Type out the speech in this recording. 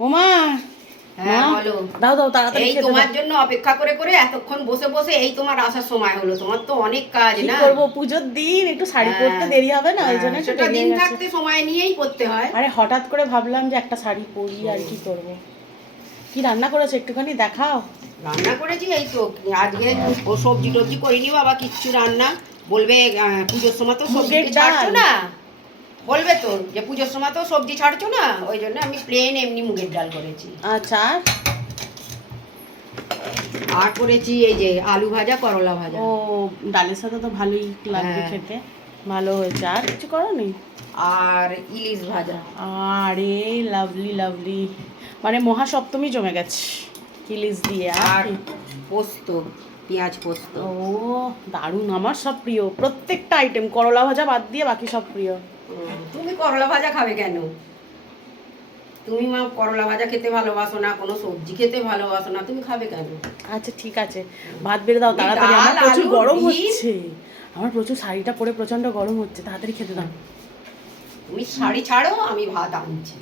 ওমা, হ্যাঁ মা, বলো। দাও দাও তাড়াতাড়ি এই খেতে তোমার দাও। জন্য অপেক্ষা করে করে এতক্ষণ বসে বসে এই তোমার আসার সময় হলো, তোমার তো অনেক কাজ কি না। করব, পুজোর দিন একটু শাড়ি পরতে হ্যাঁ, দেরি হবে না, ওই হ্যাঁ, জন্য একটু সেটা দেরি দিন হয়ে গেছে। থাকতে সময় নিয়েই করতে হয়। আরে হঠাৎ করে ভাবলাম যে একটা শাড়ি পরি, আর কি করব। কি রান্না করেছো একটুখানি দেখাও। রান্না করেছি এই তো, আজকে ও সবজি টবজি করিনি বাবা, কিচ্ছু রান্না। বলবে পুজোর সময় তো মুগের সবজিকে ছাড়ছো ডাল। না, বলবে তো যে পুজোর সময় তো সবজি ছাড়ছো না, ওই জন্য আমি প্লেন এমনি মুগের ডাল করেছি। আচ্ছা, আর? আর করেছি এই যে আলু ভাজা, করলা ভাজা। ও, ডালের সাথে তো ভালোই লাগবে হ্যাঁ, খেতে। ভালো হয়েছে। আর কিছু করোনি? আর ইলিশ ভাজা। আরে লাভলি লাভলি, মানে মহাসপ্তমী জমে গেছে ইলিশ দিয়ে। আর আর কি? পোস্ত, পেঁয়াজ পোস্ত। ও দারুণ, আমার সব প্রিয়, প্রত্যেকটা আইটেম, করলা ভাজা বাদ দিয়ে বাকি সব প্রিয়। তুমি করলা ভাজা খাবে কেন? তুমি মা করলা ভাজা খেতে ভালোবাসো না, কোনো সবজি খেতে ভালোবাসো না, তুমি খাবে কেন? আচ্ছা ঠিক আছে, ভাত বেড়ে দাও তুমি তাড়াতাড়ি, আমার ডাল, প্রচুর আলু, গরম ডিম। হচ্ছে। আমার প্রচুর, শাড়িটা পরে প্রচন্ড গরম হচ্ছে, তাড়াতাড়ি খেতে দাও। তুমি শাড়ি ছাড়ো, আমি ভাত আনছি।